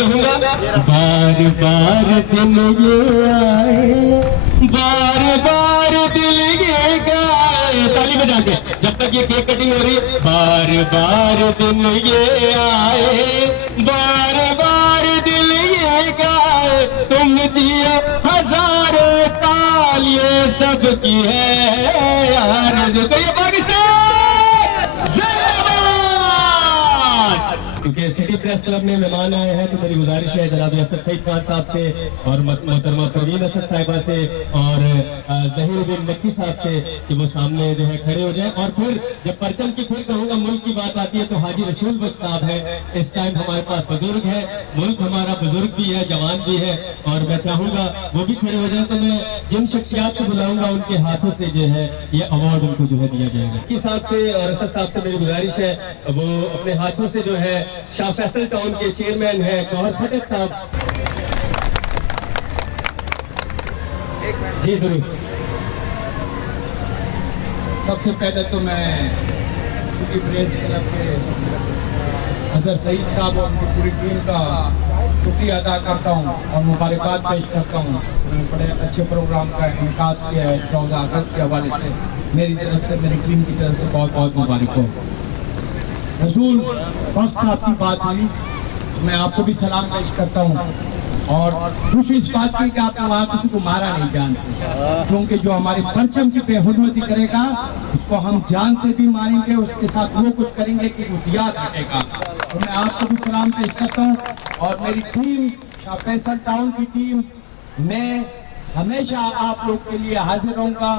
कहूंगा, बार बार दिन ये आए, बार बार दिल ये गाए। ताली बजा के जब तक ये केक कटिंग हो रही है। बार बार दिन ये आए, बार बार दिल ये गाए, तुम जियो हजारों साल, ये सबकी है आरज़ू। तो ये पाकिस्तान क्योंकि सिटी प्रेस क्लब में मेहमान आए हैं, तो मेरी गुजारिश है जनाब असद सईद खान साहब से और मोहतरमा परवीन असद साहिबा से और ज़हीरुद्दीन मक्की साहब से कि वो सामने जो है खड़े हो जाएं। और फिर जब परचम की फिर कहूँगा मुल्क की बात आती है तो हाजी रसूल बख्श साहब है। इस टाइम हमारे पास बुजुर्ग है, मुल्क हमारा बुजुर्ग भी है, जवान भी है, और मैं चाहूँगा वो भी खड़े हो जाए। तो मैं जिन शख्सियात को बुलाऊंगा उनके हाथों से जो है ये अवार्ड उनको जो है दिया जाएगा। इस साहब से और असद साहब से मेरी गुजारिश है वो अपने हाथों से जो है शाह फैसल टाउन के चेयरमैन है गौहर खटक साहब जी जरूर। सबसे पहले तो मैं सिटी प्रेस क्लब के हज़रत सईद साहब और उनकी पूरी टीम का शुक्रिया अदा करता हूं और मुबारकबाद पेश करता हूं। बड़े अच्छे प्रोग्राम का इनेकाद किया है 14 अगस्त के हवाले से। मेरी तरफ से, मेरी टीम की तरफ से बहुत बहुत मुबारक हो। रसूल बख्श साहब की बात हुई, मैं आपको भी सलाम पेश करता हूँ और खुशी इस बात की कि आपने वहाँ किसी को मारा नहीं जान से, क्योंकि जो हमारे परचम की बेहुरमती करेगा उसको हम जान से भी मारेंगे, उसके साथ वो कुछ करेंगे कि वो याद रखेगा। तो मैं आपको भी सलाम पेश करता हूँ और मेरी टीम शाह फैसल टाउन की टीम, मैं हमेशा आप लोग के लिए हाजिर रहूंगा।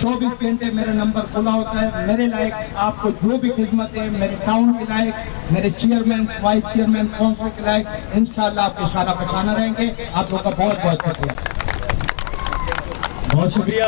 24 घंटे मेरा नंबर खुला होता है। मेरे लायक आपको जो भी खिदमत है, मेरे टाउन के लायक, मेरे चेयरमैन, वाइस चेयरमैन, काउंसिल के लायक, इंशाल्लाह आपके इशारा पहचाना रहेंगे। आप लोग का बहुत बहुत शुक्रिया। बहुत शुक्रिया।